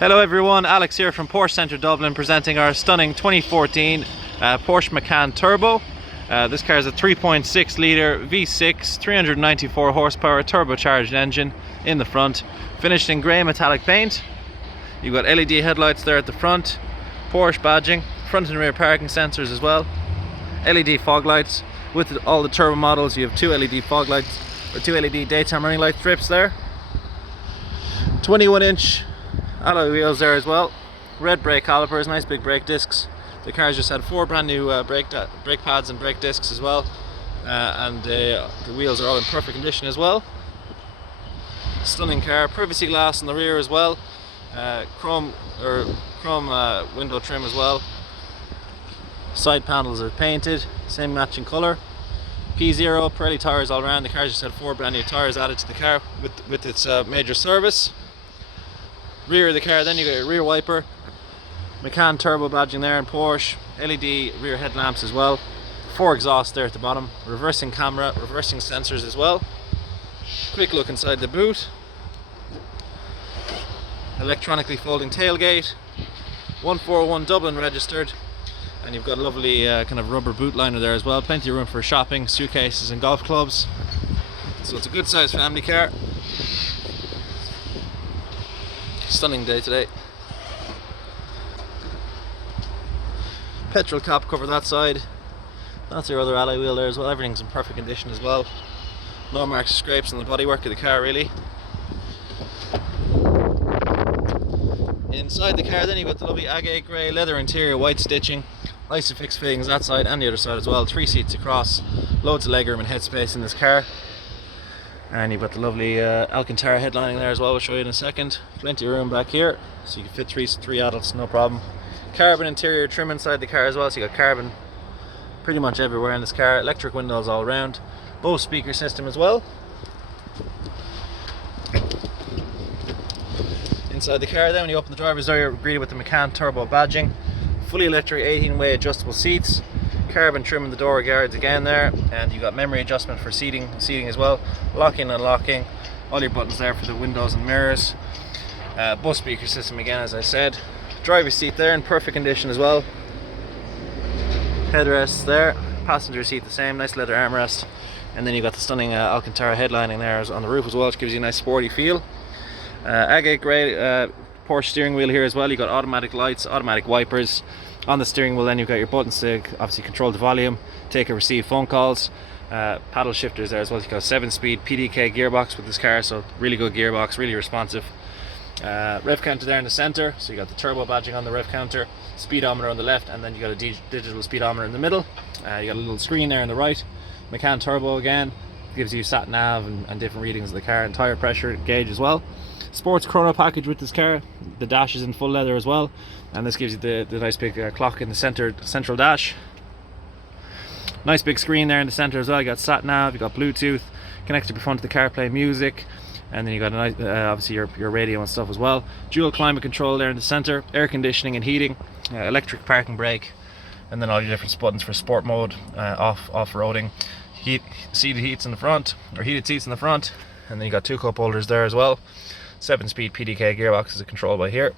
Hello everyone, Alex here from Porsche Centre Dublin presenting our stunning 2014 Porsche Macan Turbo. This car is a 3.6 litre V6, 394 horsepower turbocharged engine in the front, finished in grey metallic paint. You've got LED headlights there at the front, Porsche badging, front and rear parking sensors as well, LED fog lights. With all the turbo models you have two LED fog lights, or two LED daytime running light strips there. 21-inch alloy wheels there as well, red brake calipers, nice big brake discs. The car's just had four brand new brake pads and brake discs as well, and the wheels are all in perfect condition as well. Stunning car, privacy glass in the rear as well, chrome window trim as well. Side panels are painted, same matching colour. P0 Pirelli tyres all around. The car just had four brand new tyres added to the car with its major service. Rear of the car, then you got your rear wiper, Macan turbo badging there in Porsche, LED rear headlamps as well, four exhausts there at the bottom, reversing camera, reversing sensors as well. Quick look inside the boot, electronically folding tailgate, 141 Dublin registered, and you've got a lovely kind of rubber boot liner there as well, plenty of room for shopping, suitcases and golf clubs. So it's a good sized family car. Stunning day today. Petrol cap cover that side. That's your other alloy wheel there as well. Everything's in perfect condition as well. No marks or scrapes on the bodywork of the car really. Inside the car then you've got the lovely agate grey leather interior, white stitching, Isofix fittings that side and the other side as well. 3 seats across, loads of legroom and headspace in this car. And you've got the lovely Alcantara headlining there as well, we'll show you in a second. Plenty of room back here, so you can fit three adults, no problem. Carbon interior trim inside the car as well, so you got carbon pretty much everywhere in this car. Electric windows all around. Bose speaker system as well. Inside the car then, when you open the driver's door, you're greeted with the Macan turbo badging. Fully electric 18-way adjustable seats. Carbon trim in the door guards again there, and you got memory adjustment for seating as well, locking and unlocking, all your buttons there for the windows and mirrors. Bose speaker system again as I said. Driver's seat there in perfect condition as well. Headrests there, passenger seat the same, nice leather armrest, and then you've got the stunning Alcantara headlining there on the roof as well, which gives you a nice sporty feel. Agate grey Porsche steering wheel here as well. You've got automatic lights, automatic wipers. On the steering wheel then you've got your buttons to obviously control the volume, take or receive phone calls, paddle shifters there as well. You've got a 7-speed PDK gearbox with this car, so really good gearbox, really responsive. Rev counter there in the center, so you got the turbo badging on the rev counter, speedometer on the left, and then you got a digital speedometer in the middle. You got a little screen there on the right. Macan turbo again, gives you sat nav and different readings of the car, and tire pressure gauge as well. Sports chrono package with this car. The dash is in full leather as well, and this gives you the nice big clock in the central dash. Nice big screen there in the center as well. You got sat nav, you got Bluetooth connected to the front of the car, play music, and then you got a nice, obviously your radio and stuff as well. Dual climate control there in the center, air conditioning and heating, electric parking brake, and then all your different buttons for sport mode, off-roading, seated seats in the front, and then you got two cup holders there as well. 7-speed PDK gearbox is controlled by here.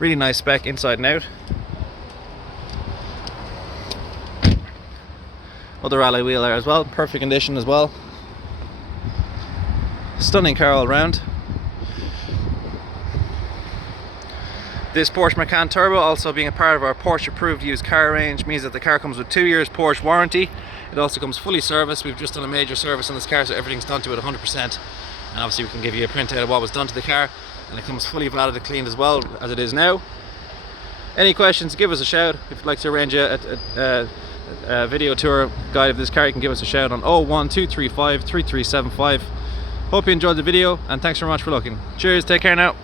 Really nice spec inside and out. Other alloy wheel there as well, perfect condition as well. Stunning car all round. This Porsche Macan Turbo, also being a part of our Porsche Approved used car range, means that the car comes with 2 years Porsche warranty. It also comes fully serviced. We've just done a major service on this car, so everything's done to it 100%. And obviously we can give you a printout of what was done to the car, and it comes fully valeted and cleaned as well as it is now. Any questions, give us a shout. If you'd like to arrange a video tour guide of this car, you can give us a shout on 01235 3375. Hope you enjoyed the video, and thanks very much for looking. Cheers, take care now.